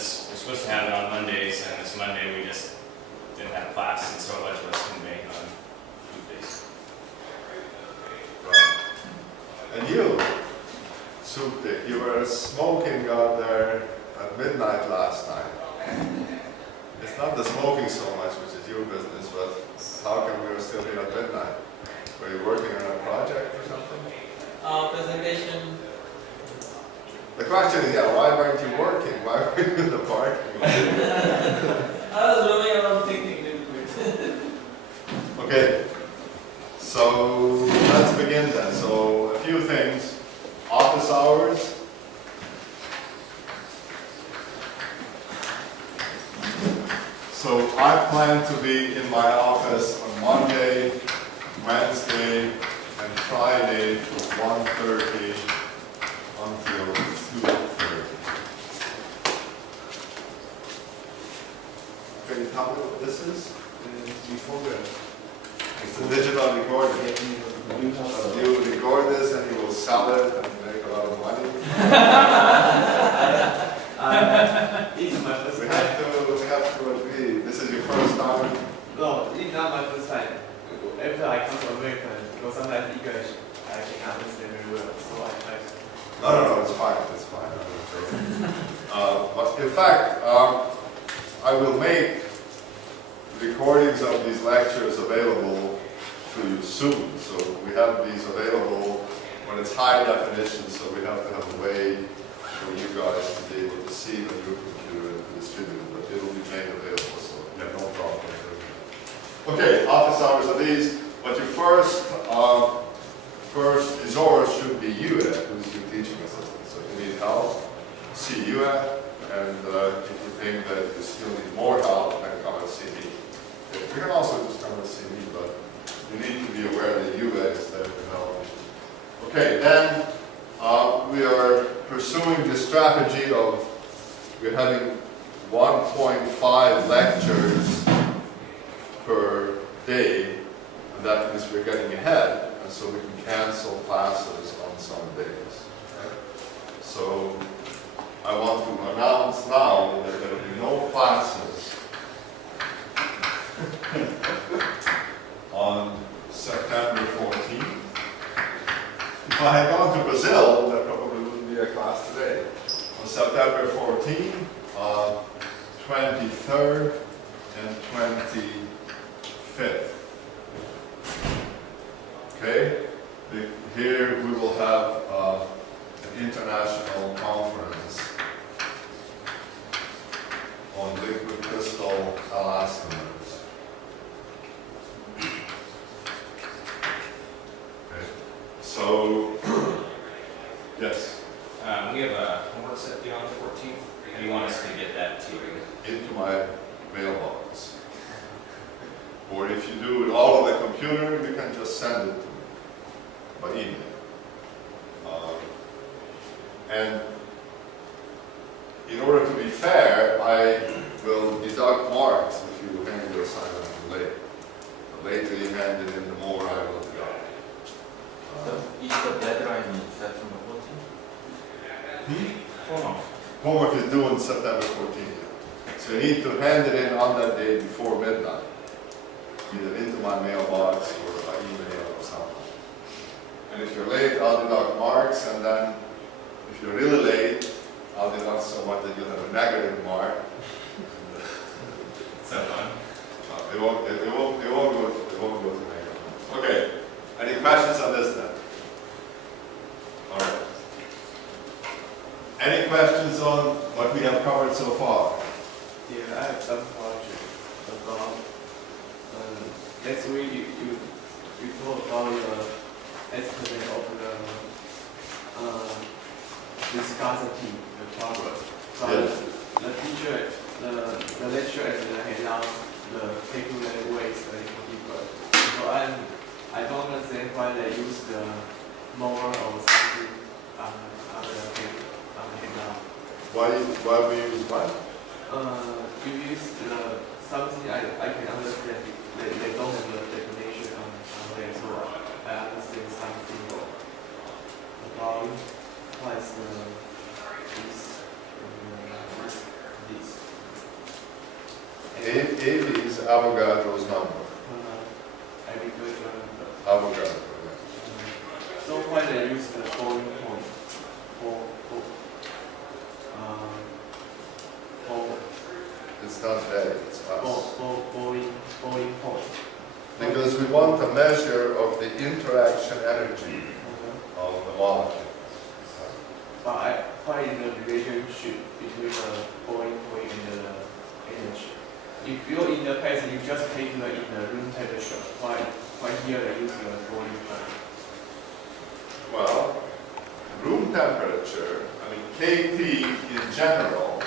because we're supposed to have it on Mondays, and this Monday we just didn't have class, and so a bunch of us can make on Tuesdays. Right. And you, Suptik, you were smoking out there at midnight last night. It's not the smoking so much, which is your business, but how come we were still here at midnight? Were you working on a project or something? Presentation. The question is, yeah, why weren't you working? Why were you in the parking lot? I was really around thinking a little bit. Okay, so let's begin then. So a few things. Office hours. So I plan to be in my office on Monday, Wednesday, and Friday from 1:30 until 2:30. Can you tell me what this is? It's a digital recorder. You record this and you will sell it and make a lot of money. This is my first We time. have to agree. This is your first time. No, this is not my first time. After I come to America, because sometimes English I cannot understand very well, so I try to. No, it's fine. It's fine. But in fact, I will make recordings of these lectures available to you soon. So we have these available when it's high definition, so we have to have a way for you guys to be able to see it on your computer and to distribute it, but it will be made available, so yeah, no problem. Okay, office hours are these, but your first resource should be UAT, who's your teaching assistant. So if you need help, see UAT, and if you think that you still need more help, then come and see me. You can also just come and see me, but you need to be aware that UAT is there to help. Okay, then we are pursuing the strategy of we're having 1.5 lectures per day, and that means we're getting ahead, and so we can cancel classes on some days. Okay? So I want to announce now that there will be no classes on September 14th. If I had gone to Brazil, there probably wouldn't be a class today. On September 14th, 23rd, and 25th. Okay? Here we will have an international conference on liquid crystal elastomers. Okay. So, yes. We have a homework set due on the 14th. How do you want us to get that to you? Into my mailbox. Or if you do it all on the computer, you can just send it to me by email. And in order to be fair, I will deduct marks if you hand your assignment late. The later you hand it in, the more I will deduct. Is the deadline in September 14th? Homework is due on September 14th. So you need to hand it in on that day before midnight. Either into my mailbox or by email or something. And if you're late, I'll deduct marks, and then if you're really late, I'll deduct so much that you'll have a negative mark. Is that fun? It won't go to negative. Okay. Any questions on this then? All right. Any questions on what we have covered so far? Yeah, I have some project about next week you told about your estimate of the viscosity, the problem. But Yes. the teacher, the lecturer is hand out the calculated weights a little different. So I don't understand why they use the molar or something on the handout. Why we use what? You use something I can understand. They don't have the definition on there, so I understand something about what is this AV is Avogadro's number. Agricultural. Avogadro. So why they use the boiling point for It's not they, it's us. boiling point? Because we want a measure of the interaction energy of the molecule. But why is the relationship between the boiling point and the energy? If you're in the past, you just take the in the room temperature. Why here they use the boiling point? Well, room temperature, I mean, KT in general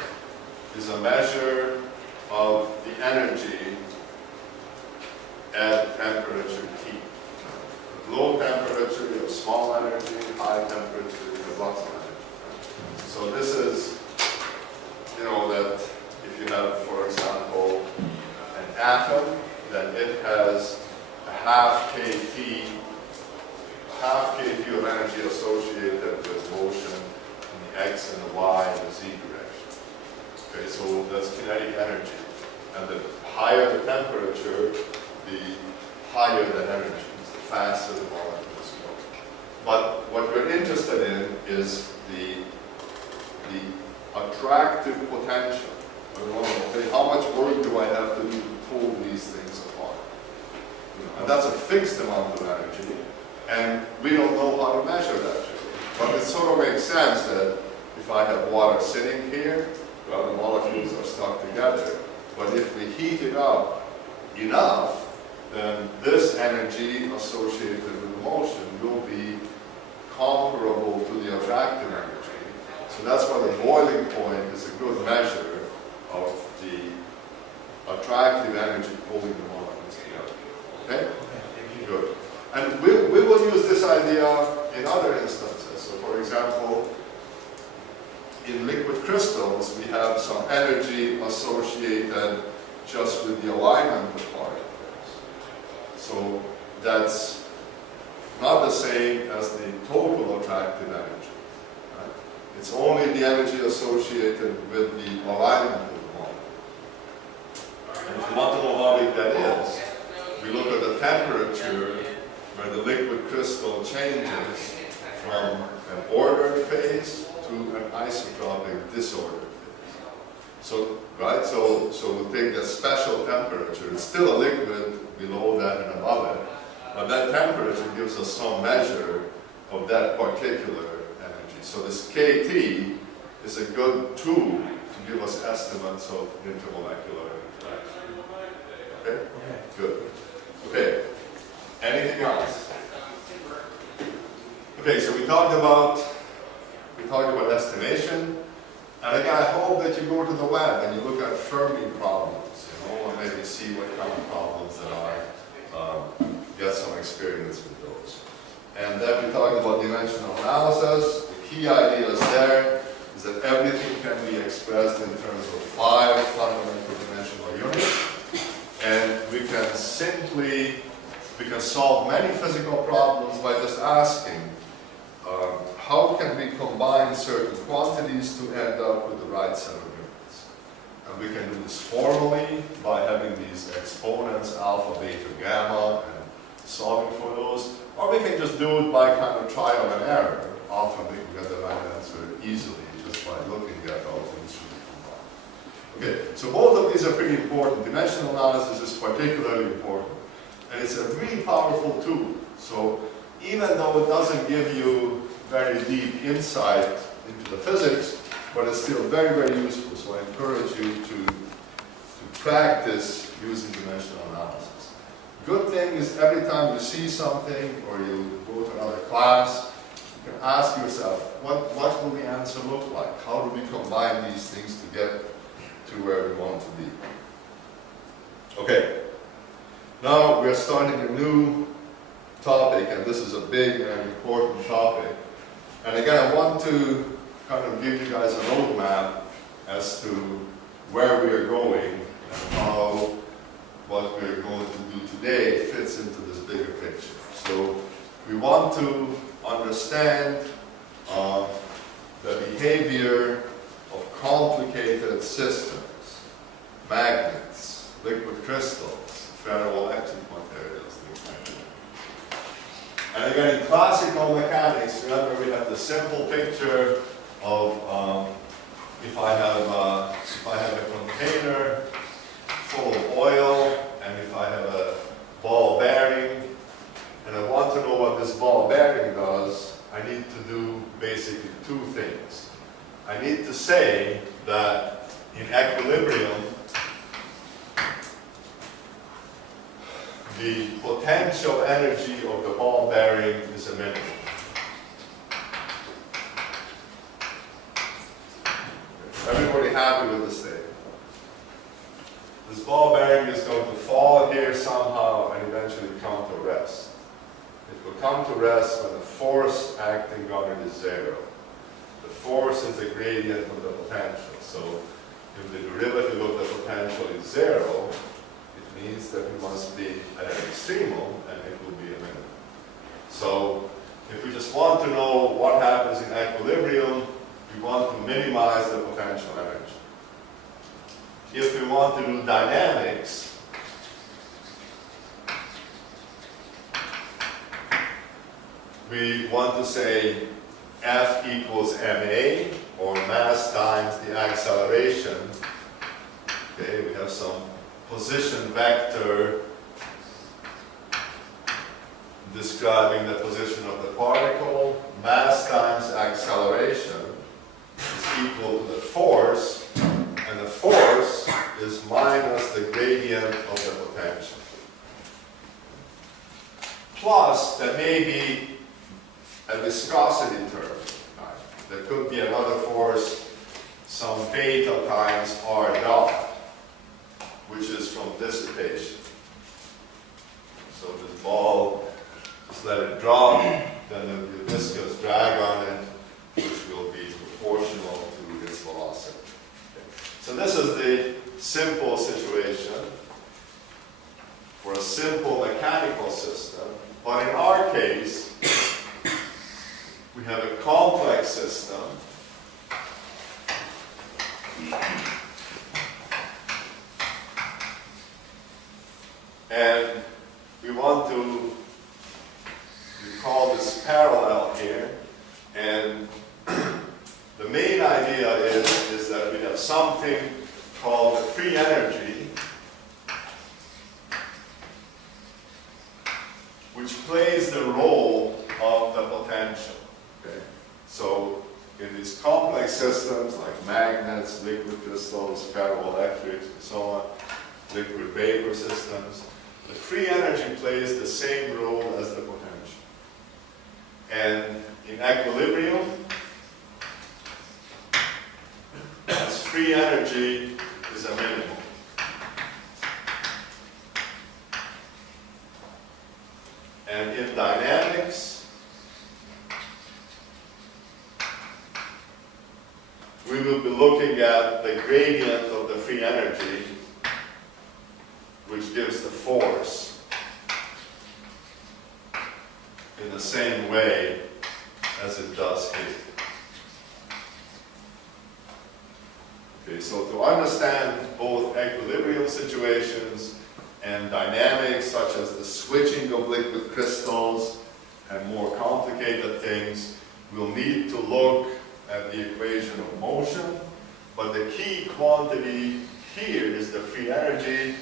is a measure of the energy at temperature T. At low temperature, you have small energy, high temperature, you have lots of energy. So this is, you know, that if you have, for example, an atom, then it has a half kT of energy associated with motion in the x and the y and the z direction. Okay, so that's kinetic energy. And the higher the temperature, the higher the energy, the faster the molecules go. But what we're interested in is the attractive potential. Okay, how much work do I have to do to pull these things apart? And that's a fixed amount of energy, and we don't know how to measure that really. But it sort of makes sense that if I have water sitting here, well, the molecules are stuck together. But if we heat it up enough, then this energy associated with the motion will be comparable to the attractive energy. So that's why the boiling point is a good measure of the attractive energy pulling the molecules together. Okay? Good. And we will use this idea in other instances. So for example, in liquid crystals, we have some energy associated just with the alignment of particles. So that's not the same as the total attractive energy. Right? It's only the energy associated with the alignment of the molecule. And if you want to know how big that is, we look at the temperature where the liquid crystal changes from an ordered phase to an isotropic disordered phase. So, right, so we'll take that special temperature. It's still a liquid below that and above it, but that temperature gives us some measure of that particular energy. So this KT is a good tool to give us estimates of intermolecular interaction. Okay? Good. Okay. Anything else? Okay, so we talked about estimation, and again, I hope that you go to the web and you look at Fermi problems, and maybe see what kind of problems there are, get some experience with those. And then we talked about dimensional analysis. The key ideas there is that everything can be expressed in terms of 5 fundamental dimensional units, and we can solve many physical problems by just asking, how can we combine certain quantities to end up with the right set of units? And we can do this formally by having these exponents, alpha, beta, gamma, and solving for those. Or we can just do it by kind of trial and error. Often we can get the right answer easily just by looking at how things should be combined. Okay, so both of these are pretty important. Dimensional analysis is particularly important. And it's a really powerful tool. So even though it doesn't give you very deep insight into the physics, but it's still very, very useful. So I encourage you to practice using dimensional analysis. Good thing is every time you see something or you go to another class, you can ask yourself, what will the answer look like? How do we combine these things to get to where we want to be? Okay. Now we're starting a new topic, and this is a big and important topic. And again, I want to kind of give you guys a roadmap as to where we are going and how what we're going to do today fits into this bigger picture. So we want to understand the behavior of complicated systems, magnets, liquid crystals, ferroelectric materials, things like that. And again, in classical mechanics, remember we have the simple picture of if I have a container full of oil, and if I have a ball bearing, and I want to know what this ball bearing does, I need to do basically two things. I need to say that in equilibrium, the potential energy of the ball bearing is a minimum. Everybody happy with this statement? This ball bearing is going to fall here somehow and eventually come to rest. It will come to rest when the force acting on it is zero. The force is the gradient of the potential. So if the derivative of the potential is zero, it means that it must be at an extremum and it will be a minimum. So if we just want to know what happens in equilibrium, we want to minimize the potential energy. If we want to do dynamics, we want to say F equals ma, or mass times the acceleration. Okay, we have some position vector describing the position of the particle. Mass times acceleration is equal to the force, and the force is minus the gradient of the potential. Plus, there may be a viscosity term. Right? There could be another force, some beta times r dot, which is from dissipation. So this ball, just let it drop, then there will be a viscous drag on it, which will be proportional to its velocity. Okay. So this is the simple situation for a simple mechanical system. But in our case, we have a complex system. And we want to call this parallel here. And the main idea is that we have something called the free energy, which plays the role of the potential. Okay? So in these complex systems like magnets, liquid crystals, ferroelectrics, and so on, liquid vapor systems, the free energy plays the same role as the potential. And in equilibrium, this free energy is a minimum. And in dynamics, we will be looking at the gradient of the free energy, which gives the force in the same way as it does here. Okay, so to understand both equilibrium situations and dynamics, such as the switching of liquid crystals and more complicated things, we'll need to look at the equation of motion. But the key quantity here is the free energy,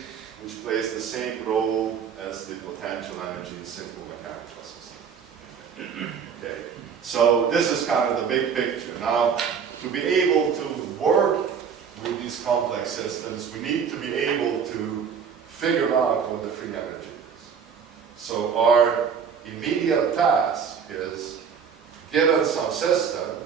which plays the same role as the potential energy in simple mechanical systems. Okay, so this is kind of the big picture. Now, to be able to work with these complex systems, we need to be able to figure out what the free energy is. So our immediate task is, given some system,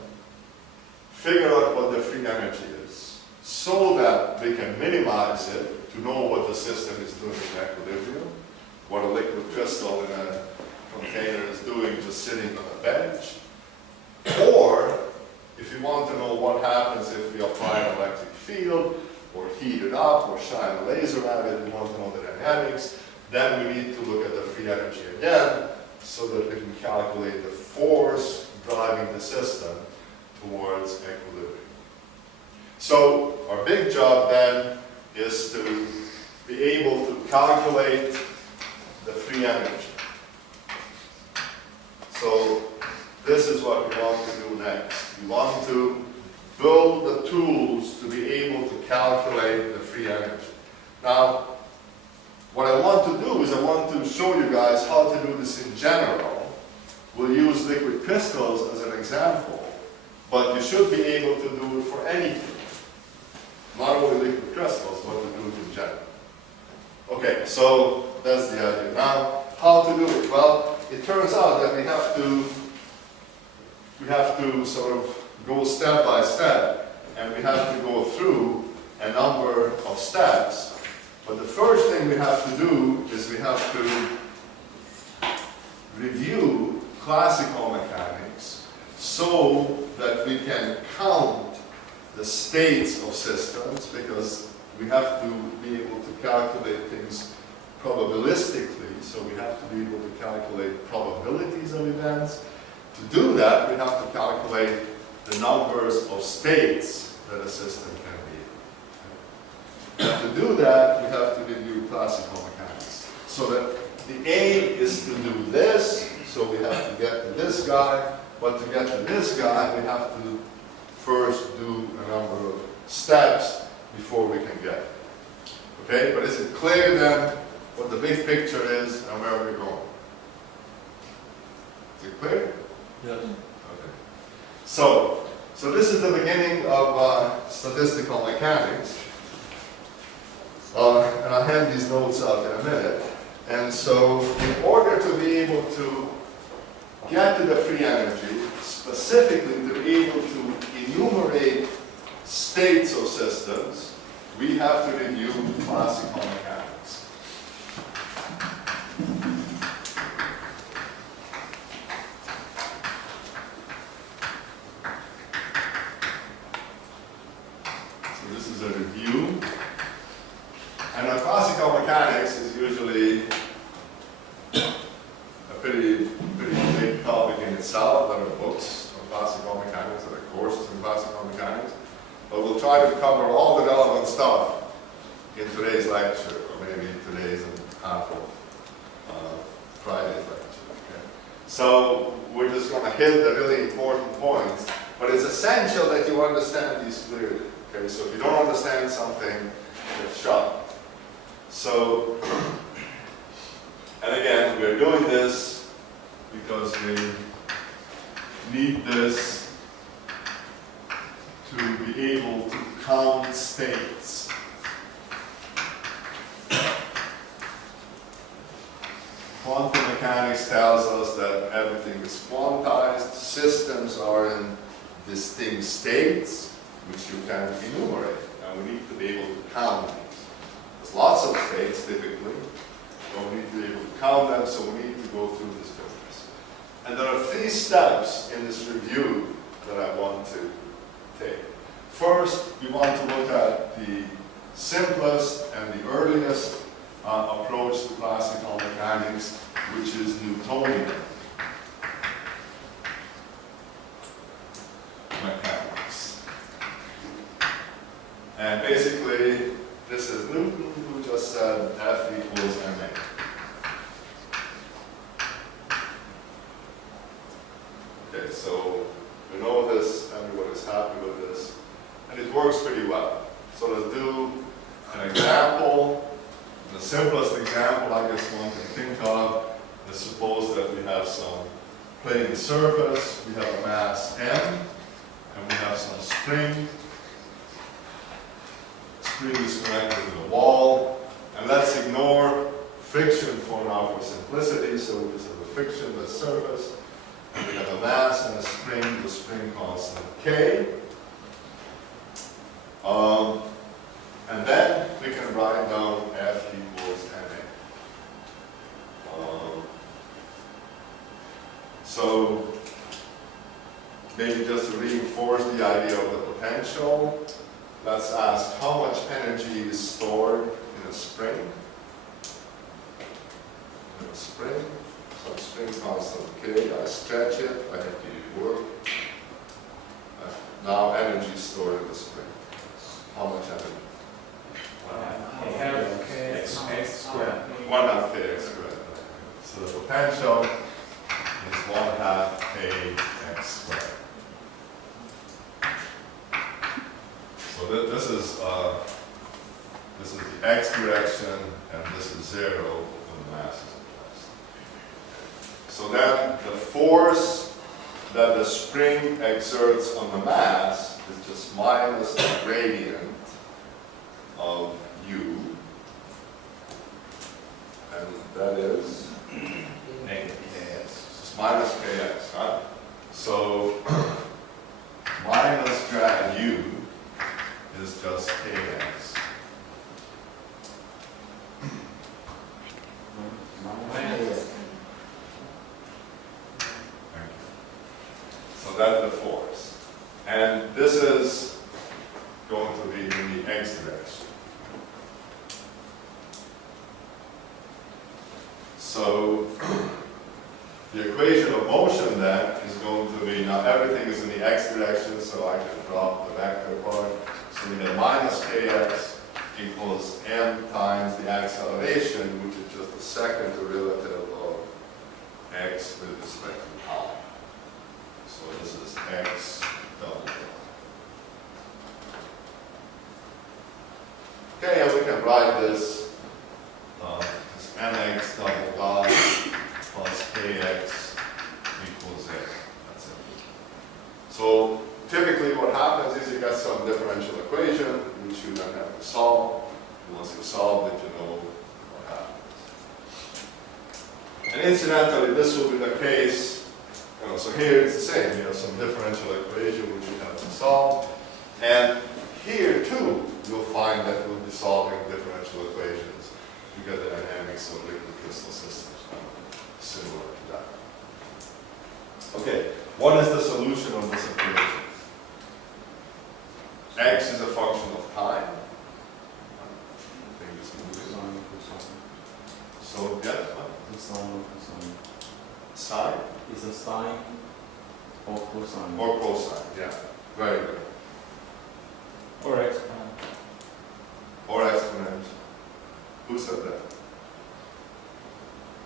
figure out what the free energy is, so that we can minimize it to know what the system is doing in equilibrium, what a liquid crystal in a container is doing just sitting on a bench. Or, if you want to know what happens if we apply an electric field, or heat it up, or shine a laser at it, we want to know the dynamics, then we need to look at the free energy again, so that we can calculate the force driving the system towards equilibrium. So, our big job then is to be calculate the free energy. So this is what we want to do next. We want to build the tools to be able to calculate the free energy. Now, what I want to do is I want to show you guys how to do this in general. We'll use liquid crystals as an example, but you should be able to do it for anything. Not only liquid crystals, but to do it in general. Okay, so that's the idea. Now, how to do it? Well, it turns out that we have to sort of go step by step, and we have to go through a number of steps. But the first thing we have to do is we have to review classical mechanics so that we can count the states of systems, because we have to be able to calculate things probabilistically, so we have to be able to calculate probabilities of events. To do that, we have to calculate the numbers of states that a system can be. And to do that, we have to review classical mechanics. So that the aim is to do this, so we have to get to this guy, but to get to this guy, we have to first do a number of steps before we can get it. Okay, but is it clear then what the big picture is and where we're going? Is it clear? Yes. Okay. So this is the beginning of statistical mechanics. And I'll hand these notes out in a minute. And so in order to be able to get to the free energy, specifically to be able to enumerate states of systems, we have to review classical mechanics. So this is a review. And classical mechanics is usually a pretty big topic in itself. There are books on classical mechanics, there are courses in classical mechanics. But we'll try to cover all the relevant stuff in today's lecture, or maybe today's and half of Friday's lecture. Okay? So we're just going to hit the really important points, but it's essential that you understand these clearly. Okay? So if you don't understand something, get shocked. So, and again, we're doing this because we need this to be able to count states. Quantum mechanics tells us that everything is quantized, systems are in distinct states, which you can enumerate, and we need to be able to count these. There's lots of states typically, but we need to be able to count them, so we need to go through this business. And there are 3 steps in this review that I want to take. First, we want to look at the simplest and the earliest approach to classical mechanics, which is Newtonian mechanics. And basically, this is Newton, who just said F equals ma. Okay, so we know this, everybody's happy with this, and it works pretty well. So let's do an example. The simplest example I guess one can think of is suppose that we have some plane surface, we have a mass m, and we have some spring. Spring is connected to the wall, and let's ignore friction for now for simplicity. So we just have a frictionless surface, and we have a mass and a spring, the spring constant k. And then we can write down F equals ma. So maybe just to reinforce the idea of the potential, let's ask how much energy is stored in a spring. In a spring, some spring constant k, I stretch it, I have to work. Now energy is stored in the spring. How much energy? X squared. So the potential is 1/2 kx squared. So this is the x direction, and this is 0 when the mass is in place. So then the force that the spring exerts on the mass is just minus the gradient of u, and that is Negative kx. just minus kx, right? So minus drag u is just kx. So that's the force. And this is going to be in the x direction. So the equation of motion then is going to be, now everything is in the x direction, so I can drop the vector part. So we get minus kx equals m times the acceleration, which is just the second derivative of x with respect to time. So this is x double. Okay, and we can write this as mx double dot plus kx equals a. That's it. So typically what happens is you get some differential equation which you then have to solve. Once you solve it, you know what happens. And incidentally, this will be the case, so here it's the same. You have some differential equation which you have to solve. And here too, you'll find that we'll be solving differential equations because the dynamics of liquid crystal systems are similar to that. Okay, what is the solution of this equation? X is a function of time. Thing is moving. So, yeah, sine Is a sine or cosine? or cosine, yeah, very good. Or exponent. Or exponent. Who said that?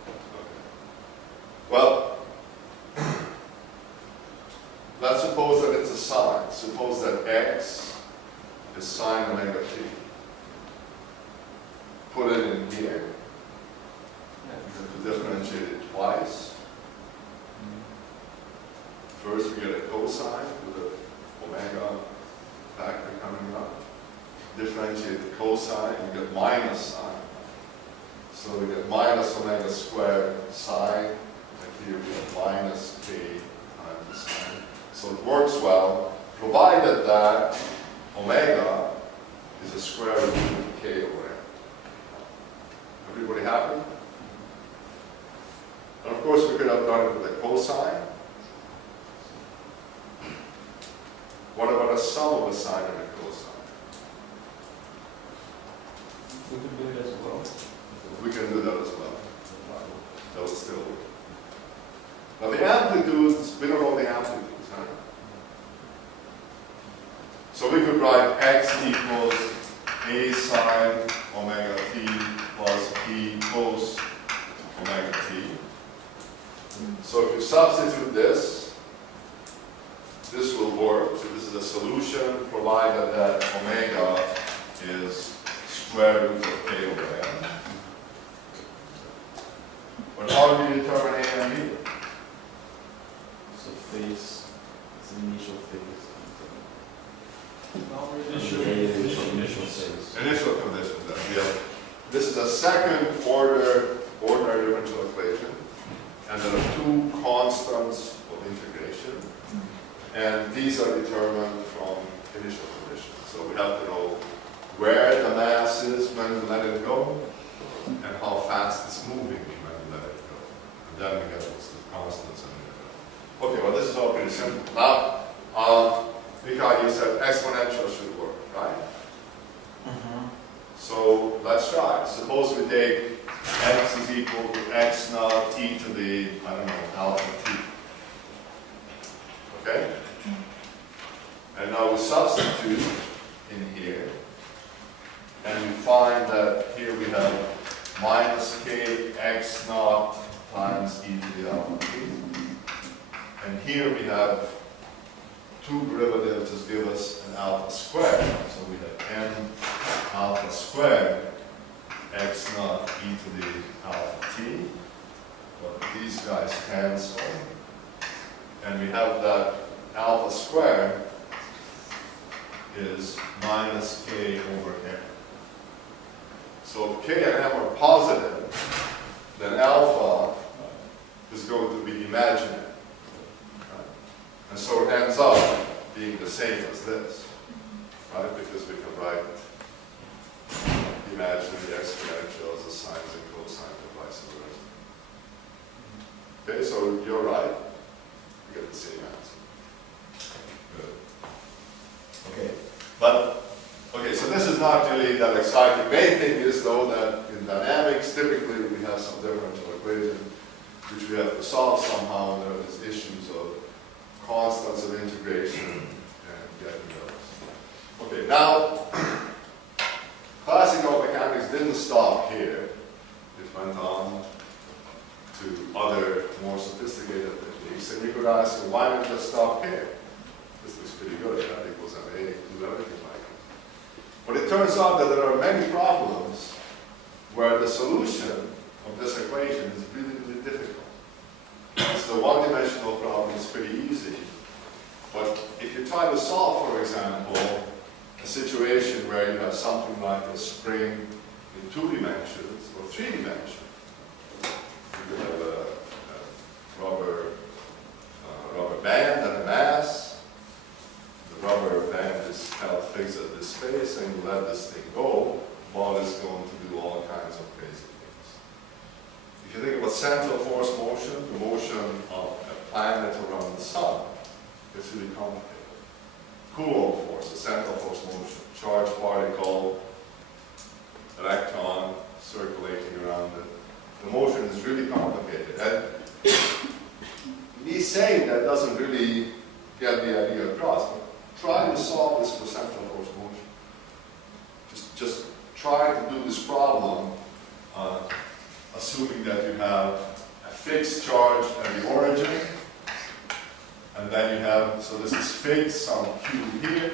Okay. Well, let's suppose that it's a sine. Suppose that x is sine omega t. Put it in here. You have to differentiate it twice. First we get a cosine with an omega factor coming up. Differentiate the cosine, you get minus sine. So we get minus omega squared sine, and here we get minus k times the sine. So it works well, provided that omega is a square root of k over m. Everybody happy? And of course we could have done it with a cosine. What about a sum of a sine and a cosine? We could do it as well. We can do that as well. That would still work. Now the amplitudes, we don't know the amplitudes, huh? So we could write x equals a sine omega t plus p cos omega t. So if you substitute this will work. So this is a solution provided that omega is square root of k over m. But how do you determine a and b? So phase, it's the initial phase. Initial phase. Initial conditions that we have. This is a second order ordinary differential equation, and there are two constants of integration, and these are determined from initial conditions. So we have to know where the mass is when we let it go, and how fast it's moving when we let it go. And then we get those two constants in there. Okay, well this is all pretty simple. Now, Mika, you said exponential should work, right? So let's try. Suppose we take x is equal to x naught t to the, I don't know, alpha t. Okay? And now we substitute in here, and we find that here we have minus k x naught times e to the alpha t. And here we have two derivatives just give us an alpha squared. So we have n alpha squared x naught e to the alpha t. But these guys cancel. And we have that alpha squared is minus k over n. So if k and m are positive, then alpha is going to be imaginary. Right? And so it ends up being the same as this, right? Because we can write imaginary exponentials as sines and cosines and vice versa. Okay, so you're right. You get the same answer. Good. Okay, but, okay, so this is not really that exciting. Main thing is, though, that in dynamics, typically we have some differential equation which we have to solve somehow, and there are these issues of constants of integration and getting those. Okay, now, classical mechanics didn't stop here. It went on to other more sophisticated techniques, and you could ask, well, why not just stop here? This looks pretty good, that equals ma, do everything like it. But it turns out that there are many problems where the solution of this equation is really, really difficult. So the one-dimensional problem is pretty easy. But if you try to solve, for example, a situation where you have something like a spring in 2 dimensions or 3 dimensions, you have a rubber band and a mass. The rubber band is held fixed at this space, and you let this thing go, ball is going to do all kinds of crazy things. If you think about central force motion, the motion of a planet around the sun, it's really complicated. Coulomb force, the central force motion, charged particle, electron circulating around it. The motion is really complicated. And me saying that doesn't really get the idea across. But try to solve this for central force motion. Just try to do this problem assuming that you have a fixed charge at the origin, and then you have, so this is fixed, some q here,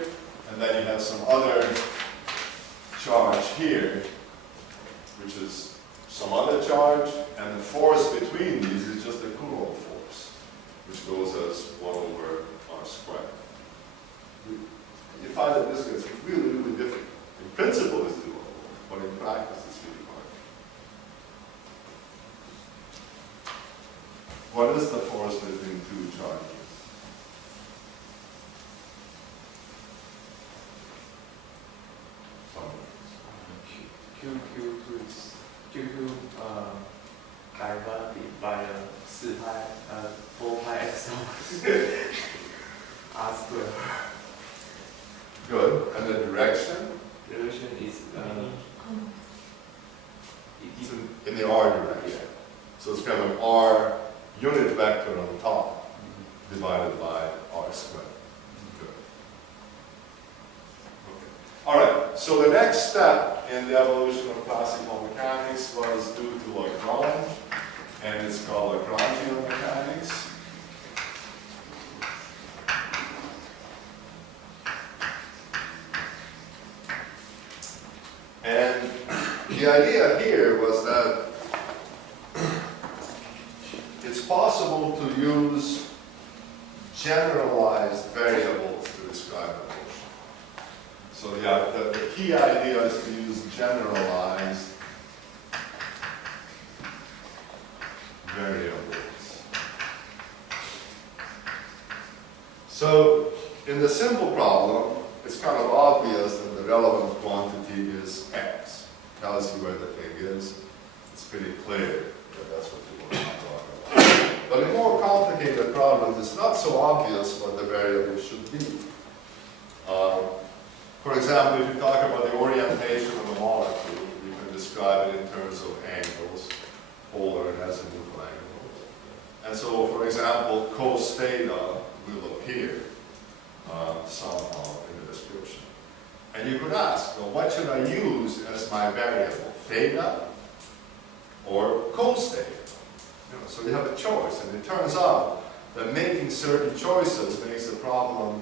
and then you have some other charge here, which is some other charge, and the force between these is just the Coulomb force, which goes as 1 over r squared. You find that this gets really, really difficult. In principle, it's doable, but in practice, it's really hard. What is the force between 2 charges? QQ divided by 4 pi epsilon r squared. Good. And the direction? Direction is It's in the r direction. So it's kind of an r unit vector on top divided by r squared. Good. Okay. All right. So the next step in the evolution of classical mechanics was due to Lagrange, and it's called Lagrangian mechanics. And the idea here was that it's possible to use generalized variables to describe the motion. So the key idea is to use generalized variables. So in the simple problem, it's kind of obvious that the relevant quantity is x. Tells you where the thing is. It's pretty clear that that's what you want to talk about. But in more complicated problems, it's not so obvious what the variable should be. For example, if you talk about the orientation of a molecule, you can describe it in terms of angles, polar and azimuthal angles. And so, for example, cos theta will appear somehow in the description. And you could ask, well, what should I use as my variable, theta or cos theta? So you have a choice, and it turns out that making certain choices makes the problem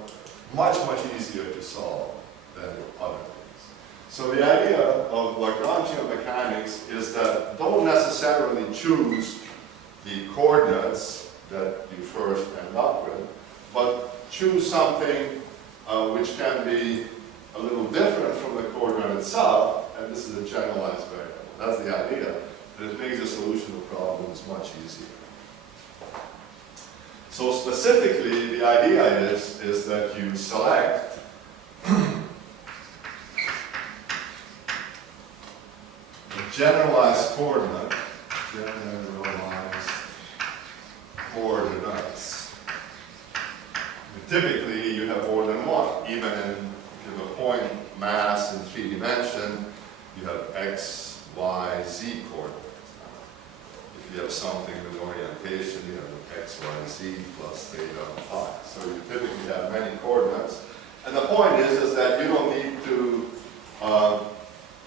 much, much easier to solve than other things. So the idea of Lagrangian mechanics is that don't necessarily choose the coordinates that you first end up with, but choose something which can be a little different from the coordinate itself, and this is a generalized variable. That's the idea, and it makes the solution of problems much easier. So specifically, the idea is that you select a generalized coordinates. Typically, you have more than one. Even if you have a point mass in 3 dimensions, you have x, y, z coordinates. If you have something with orientation, you have x, y, z plus theta and phi. So you typically have many coordinates. And the point is that you don't need to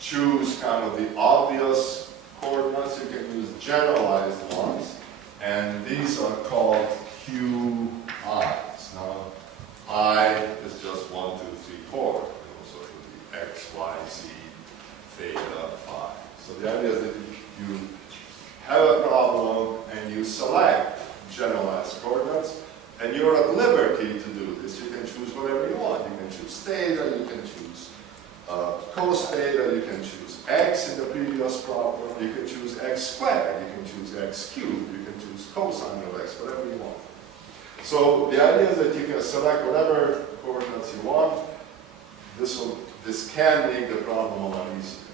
choose kind of the obvious coordinates. You can use generalized ones. And these are called QIs. Now, I is just 1, 2, 3, 4. So it would be x, y, z, theta, phi. So the idea is that you have a problem and you select generalized coordinates, and you're at liberty to do this. You can choose whatever you want. You can choose theta, you can choose cos theta, you can choose x in the previous problem, you can choose x squared, you can choose x cubed, you can choose cosine of x, whatever you want. So the idea is that you can select whatever coordinates you want. This can make the problem a lot easier.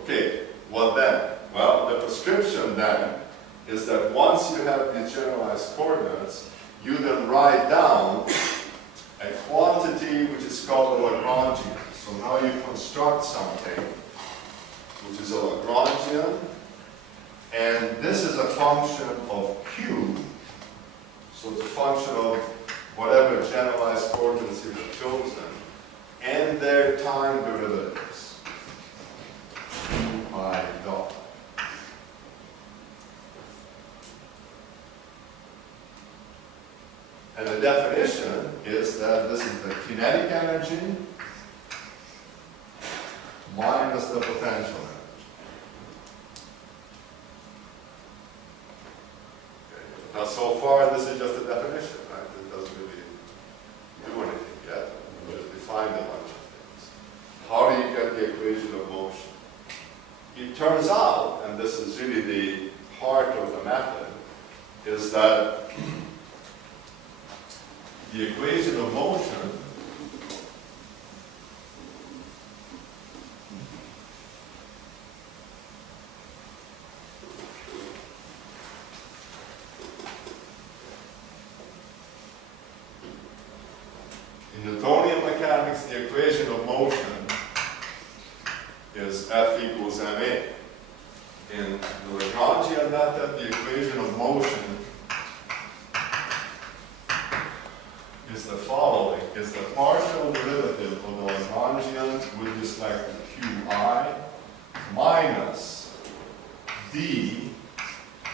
Okay, what then? Well, the prescription then is that once you have these generalized coordinates, you then write down a quantity which is called a Lagrangian. So now you construct something which is a Lagrangian, and this is a function of q. So it's a function of whatever generalized coordinates you have chosen and their time derivatives. Pi dot. And the definition is that this is the kinetic energy minus the potential energy. Okay. Now, so far, this is just a definition, right? It doesn't really do anything yet. We just defined a bunch of things. How do you get the equation of motion? It turns out, and this is really the heart of the method, is that the equation of motion in Newtonian mechanics, the equation of motion is F equals ma. In the Lagrangian method, the equation of motion is the following, is the partial derivative of the Lagrangian with respect to qi minus d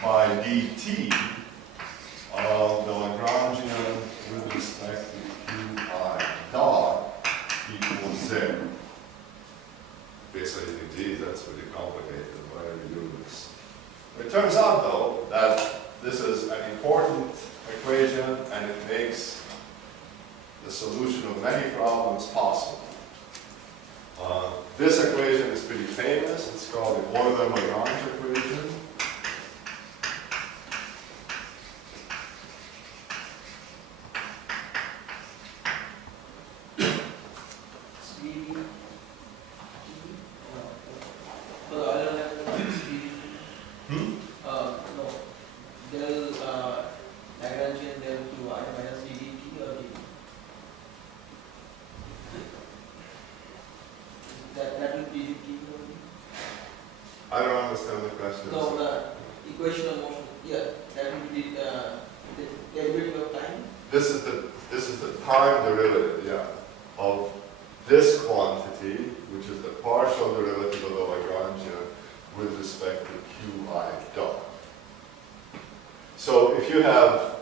by dt of the Lagrangian with respect to qi dot equals 0. Basically, you think, geez, that's really complicated. Why do we do this? It turns out, though, that this is an important equation and it makes the solution of many problems possible. This equation is pretty famous. It's called the Euler-Lagrange equation. I don't understand the question. No, the equation of motion, yeah, that will be the derivative of time. This is the time derivative, yeah, of this quantity, which is the partial derivative of the Lagrangian with respect to qi dot. So if you have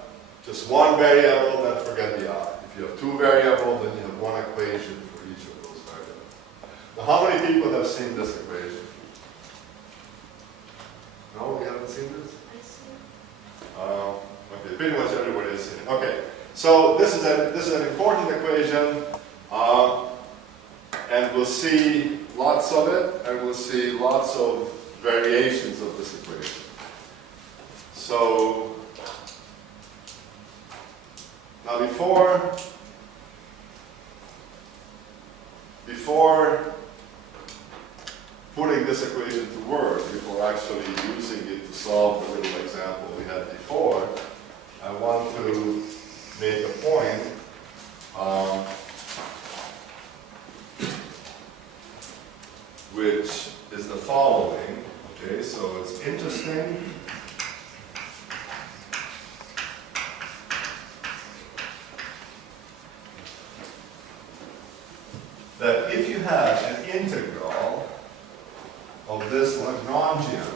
just one variable, then forget the I. If you have two variables, then you have one equation for each of those variables. Now, how many people have seen this equation? No, we haven't seen this? Okay, pretty much everybody has seen it. Okay, so this is an important equation, and we'll see lots of it, and we'll see lots of variations of this equation. So now before putting this equation to work, before actually using it to solve the little example we had before, I want to make a point which is the following. Okay, so it's interesting that if you have an integral of this Lagrangian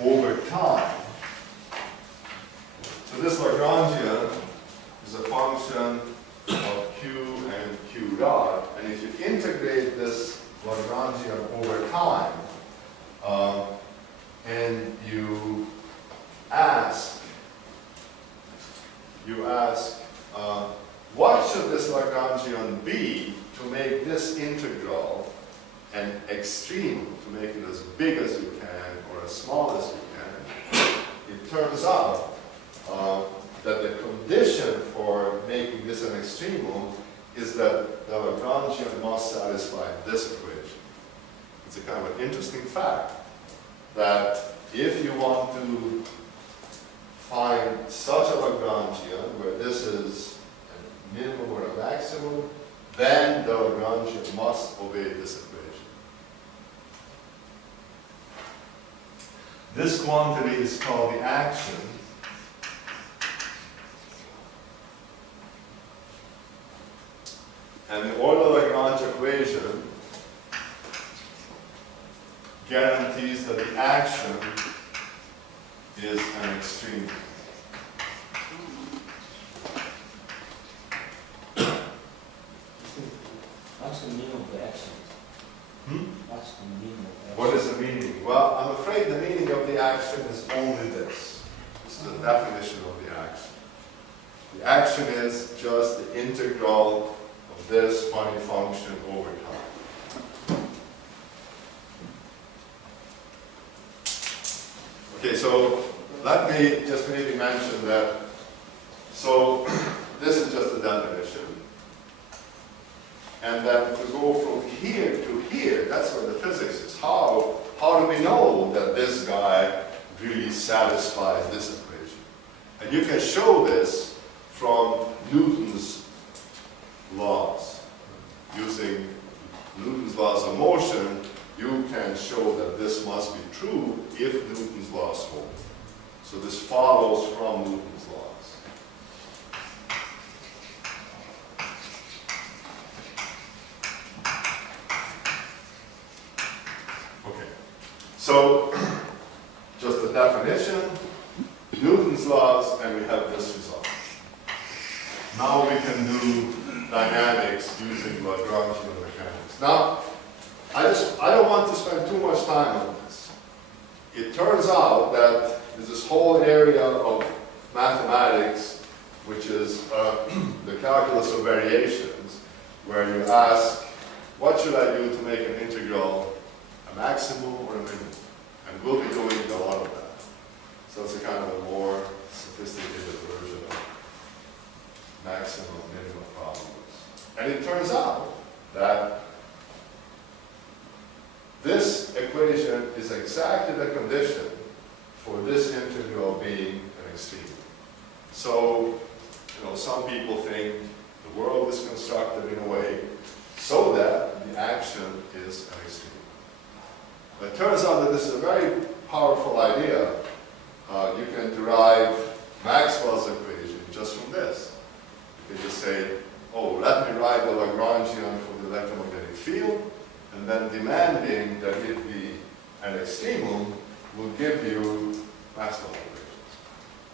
over time, so this Lagrangian is a function of q and q dot, and if you integrate this Lagrangian over time, and you ask, what should this Lagrangian be to make this integral an extreme, to make it as big as you can or as small as you can? It turns out that the condition for making this an extremum is that the Lagrangian must satisfy this equation. It's a kind of an interesting fact that if you want to find such a Lagrangian where this is a minimum or a maximum, then the Lagrangian must obey this equation. This quantity is called the action. And the Euler-Lagrange equation guarantees that the action is an extreme. What's the meaning of the action? What's the meaning of the action? What is the meaning? Well, I'm afraid the meaning of the action is only this. This is the definition of the action. The action is just the integral of this funny function over time. Okay, so let me just maybe mention that. So this is just the definition. And then to go from here to here, that's where the physics is. How do we know that this guy really satisfies this equation? And you can show this from Newton's laws. Using Newton's laws of motion, you can show that this must be true if Newton's laws hold. So this follows from Newton's laws. So, just the definition, Newton's laws, and we have this result. Now we can do dynamics using Lagrangian mechanics. Now, I don't want to spend too much time on this. It turns out that there's this whole area of mathematics, which is the calculus of variations, where you ask, what should I do to make an integral a maximum or a minimum? And we'll be doing a lot of that. So it's a kind of a more sophisticated version of maximum minimum problems. And it turns out that this equation is exactly the condition for this integral being an extreme. So, some people think the world is constructed in a way so that the action is an extreme. But it turns out that this is a very powerful idea. You can derive Maxwell's equation just from this. You can just say, oh, let me write the Lagrangian for the electromagnetic field, and then demanding that it be and extremum will give you Maxwell equations.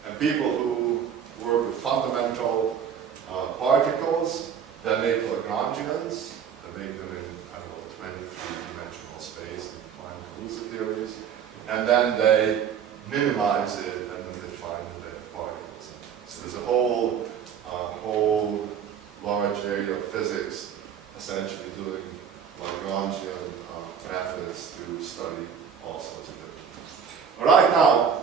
And people who work with fundamental particles that make Lagrangians, that make them in, I don't know, 23-dimensional space and find inclusive theories, and then they minimize it and then they find the particles. So there's a whole large area of physics essentially doing Lagrangian methods to study all sorts of different things. But right now,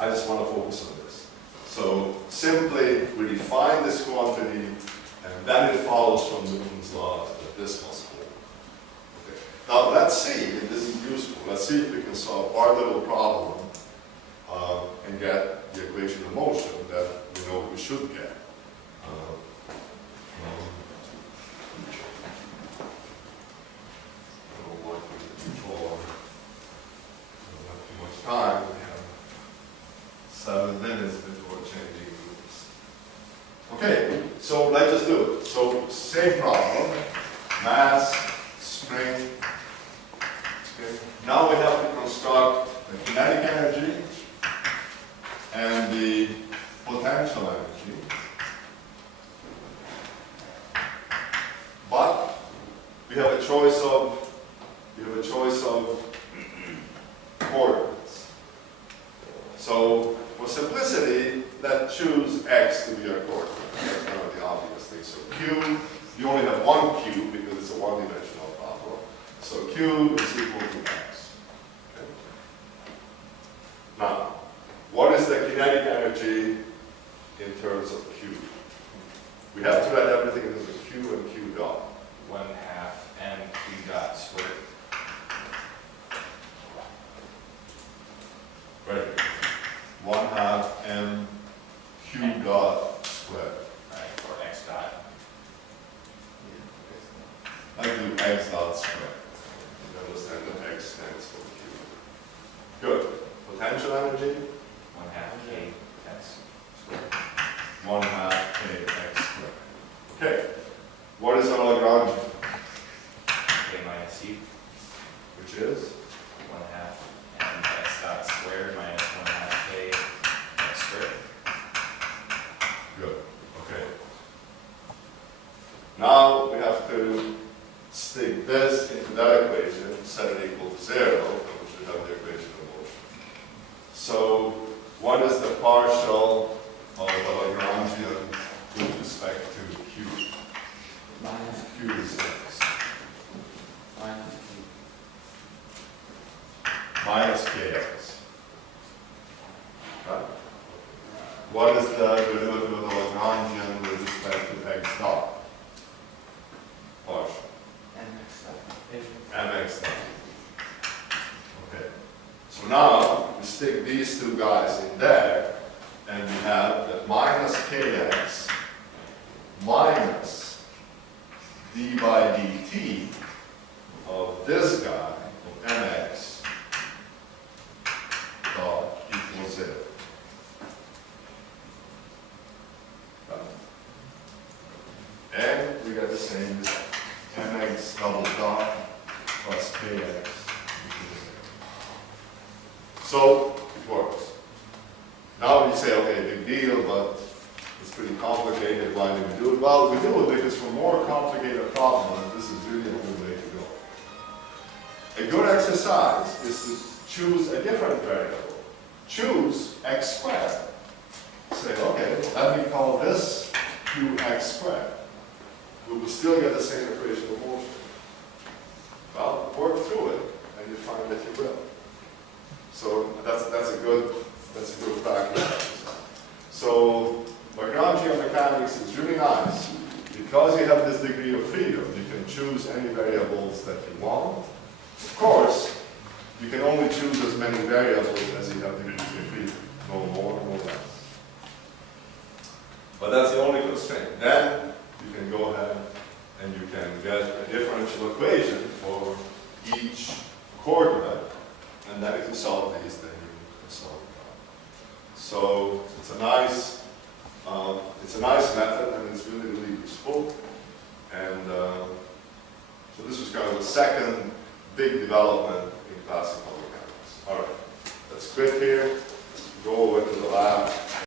I just want to focus on this. So simply, we define this quantity, and then it follows from Newton's law that this must hold. Okay. Now let's see if this is useful. Let's see if we can solve our little problem and get the equation of motion that we know we should get. Time, we have 7 minutes before changing groups. Okay, so let's just do it. So same problem, mass, spring. Okay. Now we have to construct the kinetic energy and the potential energy. But we have a choice of coordinates. So for simplicity, let's choose x to be our coordinate. That's kind of the obvious thing. So q, you only have one q because it's a one-dimensional problem. So q is equal to x. Okay. Now, what is the kinetic energy in terms of q? We have to write everything in terms of q and q dot. 1/2 mq dot squared. Right. 1/2 m q dot squared. Right, or x dot. I do x dot squared. You understand that x stands for q. Good. Potential energy? 1/2 k x squared. 1/2 k x squared. Okay. What is our Lagrangian? K minus u, Which is? 1/2 mx dot squared minus 1/2 k x squared. Good. Okay. Now we have to stick this into that equation, set it equal to 0, and we should have the equation of motion. So what is the partial of the Lagrangian with respect to q? Minus Q is x. Q. Minus kx. Right? What is the derivative of the Lagrangian with respect to x dot? Partial. Mx dot. Okay. So now we stick these two guys in there, and we have that minus kx minus d by dt of this guy, of mx, dot equals 0. And we get the same result. Mx double dot plus kx equals 0. So it works. Now you say, okay, big deal, but it's pretty complicated. Why do we do it? Well, we do it because for more complicated problems, this is really a good way to go. A good exercise is to choose a different variable. Choose x squared. Say, okay, let me call this qx squared. We will still get the same equation of motion. Well, work through it, and you find that you will. So that's a good practice. So Lagrangian mechanics is really nice because you have this degree of freedom. You can choose any variables that you want. Of course, you can only choose as many variables as you have degrees of freedom. No more, no less. But that's the only constraint. Then you can go ahead and you can get a differential equation for each coordinate, and then if you solve these, then you can solve the problem. So it's a nice method, and it's really, really useful. And so this was kind of the second big development in pass in public hearings. All right, that's good here.